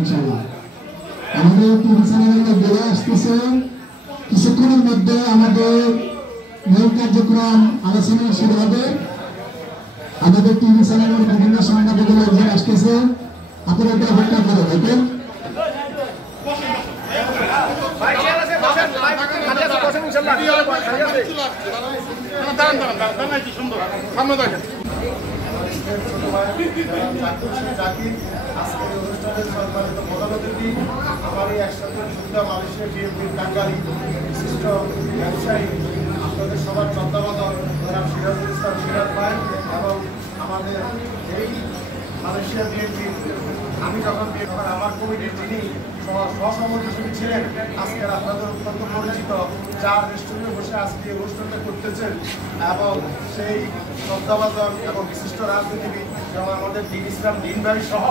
ইনশাআল্লাহ। আমাদের টিভি চ্যানেলের মধ্যে আসতেছে কিছুক্ষণের মধ্যে আমাদের মূল কার্যক্রম আলোচনা শুরু হবে। আমাদের টিভি চ্যানেলের বিভিন্ন সংবাদগুলো একজন আসতেছে, আপনারা এটা অপেক্ষা করো। ওকে, বিশিষ্ট ব্যবসায়ী আপনাদের সবার তত্ত্বাবধান জনাব সিরাজুল ইসলাম সিরাজ ভাই এবং আমাদের এই মালয়েশিয়া বিএনপি আমি যখন আমার কমিটির যিনি সহসভাপতি ছিলেন, আজকের আপনাদের অত্যন্ত পরিচিত যার রেস্টুরেন্টে বসে আজকে অনুষ্ঠানটা করতেছেন এবং সেই তত্ত্বাবধান এবং বিশিষ্ট রাজনীতিবিদ যেমন আমাদের দিন ইসলাম দিন ভাই সহ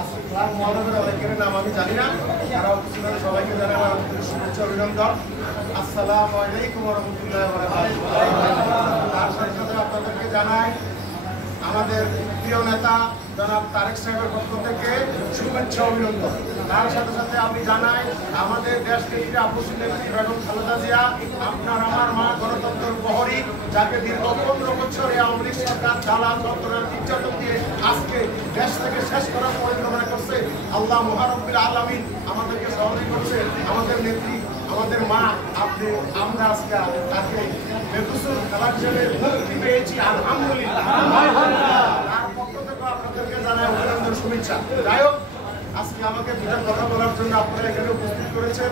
আজকে ক্লাব মহানগরের অনেকের নাম আমি জানি না, তারাও কিছু সবাইকে জানাই আমাদের শুভেচ্ছা অভিনন্দন। আসসালামু আলাইকুম ওয়া রাহমাতুল্লাহি ওয়া বারাকাতুহু। তার সাথে সাথে আপনাদেরকে জানাই আমাদের প্রিয় নেতা জনাব তারেক সাহেবের পক্ষ থেকে শুভেচ্ছা অভিনন্দন। তার সাথে সাথে আমি জানাই আমাদের দেশ নেত্রী আবশ্যক নেত্রী বেগম খালেদা জিয়া, আপনার আমার মা গণতন্ত্রের প্রহরী, যাকে দীর্ঘ 15 বছর এই আওয়ামী লীগ সরকার জ্বালা যন্ত্রণা নির্যাতন দিয়ে আজকে দেশ থেকে শেষ করার পরিকল্পনা করছে। আল্লাহ মুহারব্বিল আলামিন আমাদেরকে সহযোগী করছে, আমাদের নেত্রী আমাদের মা আপনি আমরা আজকে তাকে বেকুসুর খেলার হিসেবে মুক্তি পেয়েছি আলহামদুলিল্লাহ। তার পক্ষ থেকে আপনাদেরকে জানাই অভিনন্দন শুভেচ্ছা। যাই হোক, আজকে আমাকে দুটা কথা বলার জন্য আপনারা এখানে উপস্থিত করেছেন।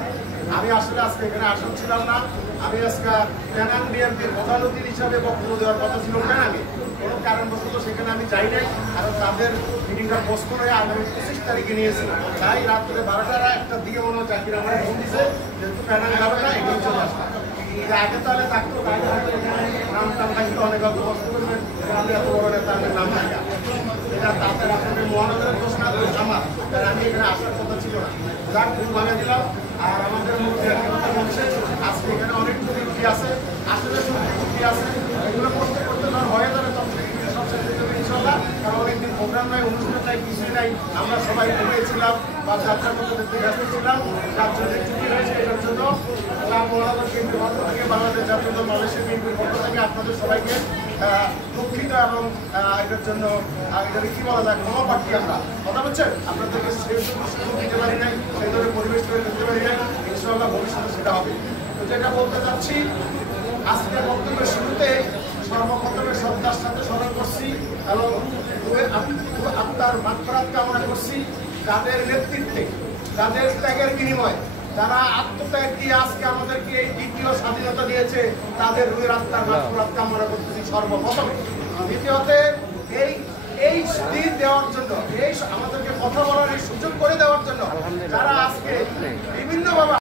আমি আসলে আজকে এখানে আসন ছিলাম না, আমি আজকে পেনাং বিএনপির প্রধান অতিথি হিসাবে বক্তব্য দেওয়ার কথা ছিল পেনাঙে, কোনো কারণবশত সেখানে আমি যাই নাই, কারণ তাদের মিটিংটা পোস্টপোন হয়ে আগামী 25 তারিখে নিয়েছিল। তাই রাত্রে 12টার একটা দিকে মনে হয় চাকরি আমার ফোন দিছে, যেহেতু পেনাং যাবে না এখানে চলে আসলাম। আগে তাহলে থাকতো নাম টাম থাকতো, অনেক অত কষ্ট করবেন, আমি এত বড় নেতা আমার নাম থাকে এটা তাদের আপনাদের মহানগরের ঘোষণা আমার, তাই আমি এখানে আসার কথা ছিল না, যাক খুব ভালো দিলাম। আর আমাদের মধ্যে বলছে আজকে এখানে অনেক চুক্তি আছে, আসলে চুক্তি আছে, এগুলো করতে করতে ধর হয়ে যাবে সব শেষ হয়ে যাবে ইনশাল্লাহ। কারণ অনেকদিন প্রোগ্রাম নাই, অনুষ্ঠান নাই, কিছুই নাই, আমরা সবাই ঘুমিয়েছিলাম বা যাত্রা করতে দেখতে ব্যস্ত ছিলাম, যার জন্য ছুটি হয়েছে। এটার জন্য মহানগর কেন্দ্রের পক্ষ থেকে বাংলাদেশ জাতীয় দল মালয়েশিয়া বিএনপির পক্ষ থেকে আপনাদের সবাইকে দুঃখিত এবং এটার জন্য এটাকে কি বলা যায় ক্ষমা প্রার্থী। আমরা কথা বলছেন আপনাদেরকে সেই সুযোগ দিতে পারি নাই, সেই ধরনের পরিবেশ করে দিতে পারি নাই, ইনশাআল্লাহ ভবিষ্যতে সেটা হবে। তো যেটা বলতে চাচ্ছি, আজকে বক্তব্যের শুরুতে সর্বপ্রথমে শ্রদ্ধার সাথে স্মরণ করছি এবং আপনার মাগফিরাত কামনা করছি যাদের নেতৃত্বে, যাদের ত্যাগের বিনিময়ে, যারা আত্মত্যাগ দিয়ে আজকে আমাদেরকে এই দ্বিতীয় স্বাধীনতা দিয়েছে, তাদের রুহের আত্মার মাগফিরাত কামনা করতেছি সর্বপ্রথমে। দ্বিতীয়তে এই দিন দেওয়ার জন্য, এই আমাদেরকে কথা বলার এই সুযোগ করে দেওয়ার জন্য যারা আজকে বিভিন্নভাবে